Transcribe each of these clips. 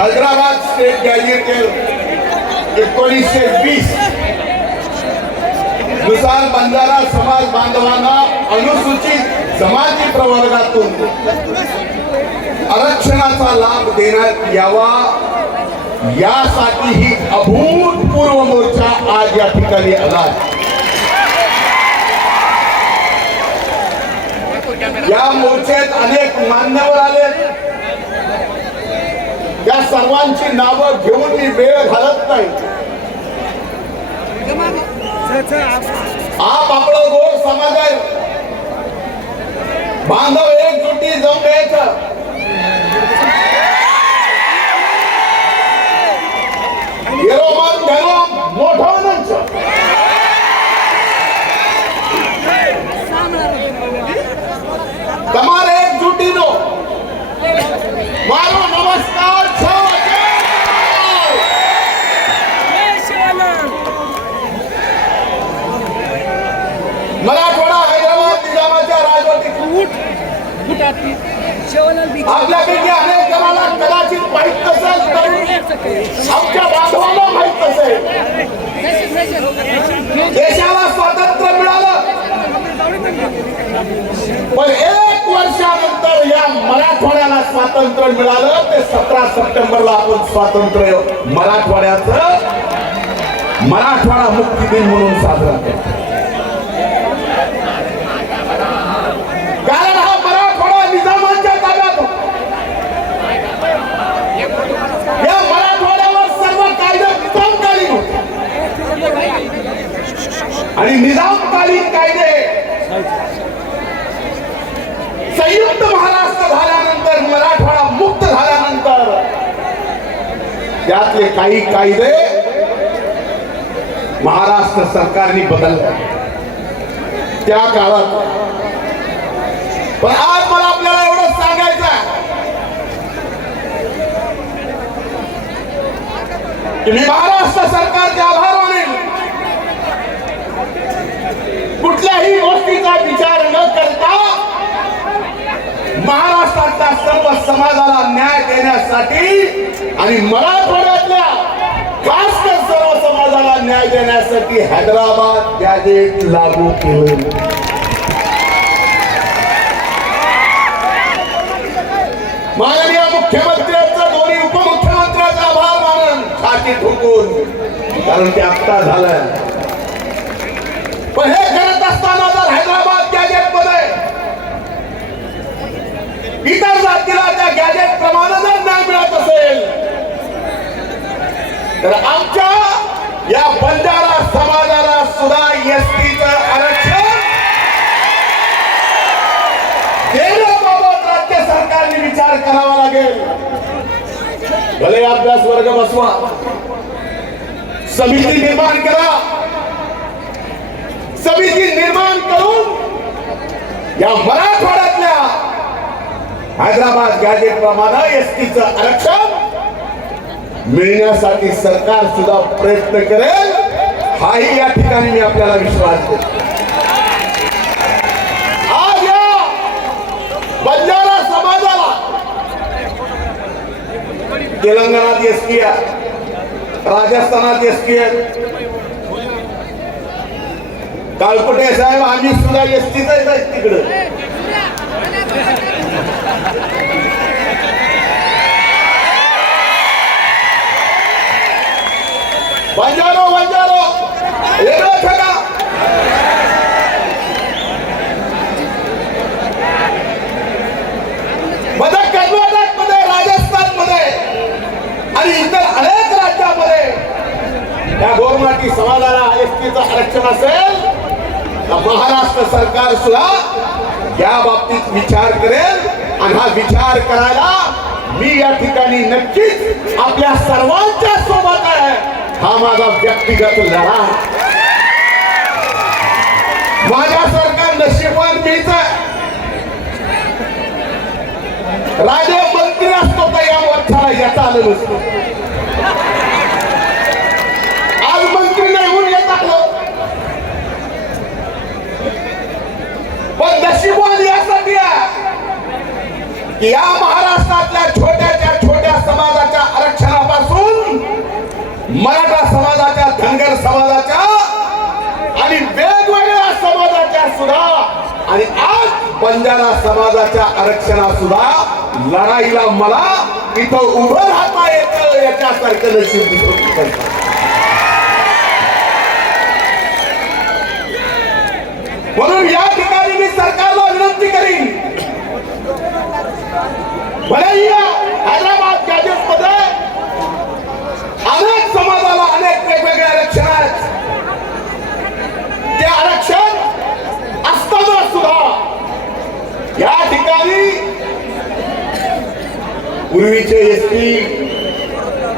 Hyderabad state gazetted एकोणीसशे वीसनुसार बंजारा समाज बांधवांना अनुसूचित समाजी प्रवर्गातून आरक्षणाचा लाभ देण्यात यावा यासाठी ही अभूतपूर्व मोर्चा आज या ठिकाणी आला या मोर्चेत अनेक मान्यवर आले या सर्वांची नावं घेऊन मी वेळ घालत नाही. आप आपलं गोड समाज आहे बांधव आपल्यापैकी अनेक जणांना कदाचित नसेल आमच्या बांधवांना नसेल. देशाला स्वातंत्र्य मिळालं. पण एक वर्षानंतर या मराठवाड्याला स्वातंत्र्य मिळालं ते सतरा सप्टेंबरला आपण स्वातंत्र्य मराठवाड्याचं मराठवाडा मुक्ती दिन म्हणून साजरा करतो कारण हा मराठवाडा निजामाच्या ताब्यात होता. या मराठवाड्यावर सर्व कायदे निजामकालीन होते आणि निजामकालीन कायदे संयुक्त महाराष्ट्र झाल्यानंतर मराठवाडा मुक्त झाल्यानंतर त्यातले काही कायदे महाराष्ट्र सरकारने बदलले. त्या काळात पण आज मला आपल्याला एवढंच सांगायचं आहे. की मी महाराष्ट्र सरकारचे आभार मानेन कुठल्याही गोष्टीचा विचार न करता महाराष्ट्रातल्या सर्व समाजाला न्याय देण्यासाठी आणि मराठवाड्यातल्या खास कर सर्व समाजाला न्याय देण्यासाठी हैदराबाद गॅजेट लागू केलं. माननीय मुख्यमंत्र्यांचा दोन्ही उपमुख्यमंत्र्यांचा अभाव मानून छाती ठोकून कारण ते आत्ता झालं इतर जातीला त्या गॅजेट प्रमाणे जर न्याय मिळत असेल तर आमच्या या बंजारा समाजाला सुद्धा एसटीचं आरक्षण देण्याबाबत राज्य सरकारने विचार करावा लागेल. भले अभ्यास वर्ग बसवा. समिती निर्माण करा. समिती निर्माण करून या मराठवाड्यात हैदराबाद गॅजेट प्रमाणे एसटीचं आरक्षण मिळण्यासाठी सरकार सुद्धा प्रयत्न करेल. हाही या ठिकाणी मी आपल्याला विश्वास देतो. आज या बंजारा समाजाला तेलंगणात एसटी आहे राजस्थानात एसटी आहे. कालकुटे साहेब आम्ही सुद्धा एसटीच आहे तिकडं बंजारो बंजारो वेगळं ठेका मध्ये कर्नाटकमध्ये राजस्थानमध्ये आणि इतर अनेक राज्यामध्ये त्या गोरमाटी समाजाला एसटीचं आरक्षण असेल तर महाराष्ट्र असला या बाबतीत विचार करेल आणि हा विचार करायला मी या ठिकाणी नक्कीच आपल्या सर्वांच्या सोबत आहे. हा माझा व्यक्तिगत लढा. माझ्यासारखा माझ्या नशिबान मीच राजे मंत्री असतो तर या वर्षाला याचा आलं नसतो आज मंत्री नाही होऊन येत आलं की या महाराष्ट्रातल्या छोट्याच्या छोट्या समाजाच्या आरक्षणापासून मराठा समाजाच्या धनगर समाजाच्या आणि वेगवेगळ्या समाजाच्या सुद्धा आणि आज बंजारा समाजाच्या आरक्षणा सुद्धा लढाईला मला इथं उभं राहता येतं याच्यासारखं नशीब म्हणून या ठिकाणी मी सरकारला विनंती करीन. भलेही या हैदराबाद गॅजेटमध्ये अनेक समाजाला अनेक वेगवेगळे आरक्षण आहेत. ते आरक्षण असताना सुद्धा या ठिकाणी पूर्वीचे एसटी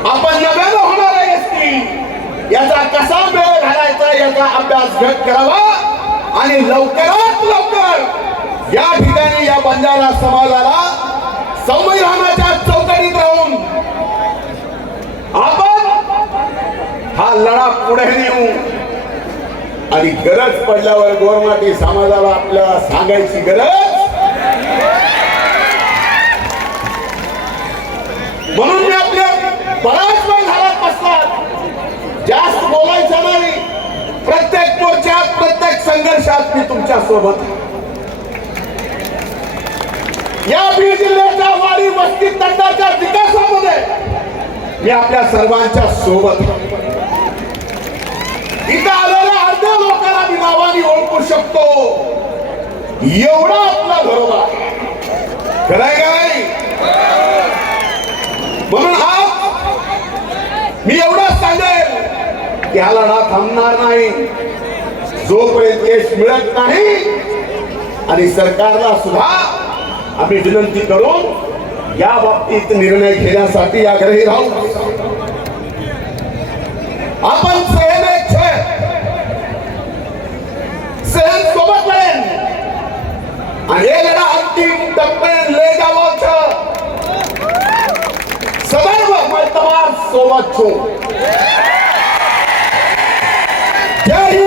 आपण नव्यानं होणारे एसटी याचा कसा वेळ घालायचा याचा अभ्यास घट करावा आणि लवकरात लवकर या ठिकाणी या बंजारा समाजाला संविधानाच्या चौकटीत राहून आपण हा लढा पुढे नेऊ. आणि गरज पडल्यावर गोरमाटी समाजाला आपल्याला सांगायची गरज? म्हणून मी आपल्या बराच वेळ घरात बसतात जास्त बोलायचं नाही. प्रत्येक मोर्चात प्रत्येक संघर्षात मी तुमच्यासोबत आहे. या बीड जिल्ह्याच्या वाडी वस्ती तंडाच्या विकासामध्ये मी आपल्या सर्वांच्या सोबत इथं आलेल्या अर्ध्या लोकांना मी नावाने ओळखू शकतो. एवढा आपला घरोबा खरंय का नाही? म्हणून हा मी एवढा सांगेल की हा लढा थांबणार नाही. जोपर्यंत यश मिळत नाही आणि सरकारला सुद्धा आम्ही विनंती करून या बाबतीत निर्णय घेण्यासाठी आग्रही राहू आपण सहन सहन सोबत लढेन आणि हे लढा अंतिम टप्पे ले गावाचं सदैव मैं तमार सोबत छू जय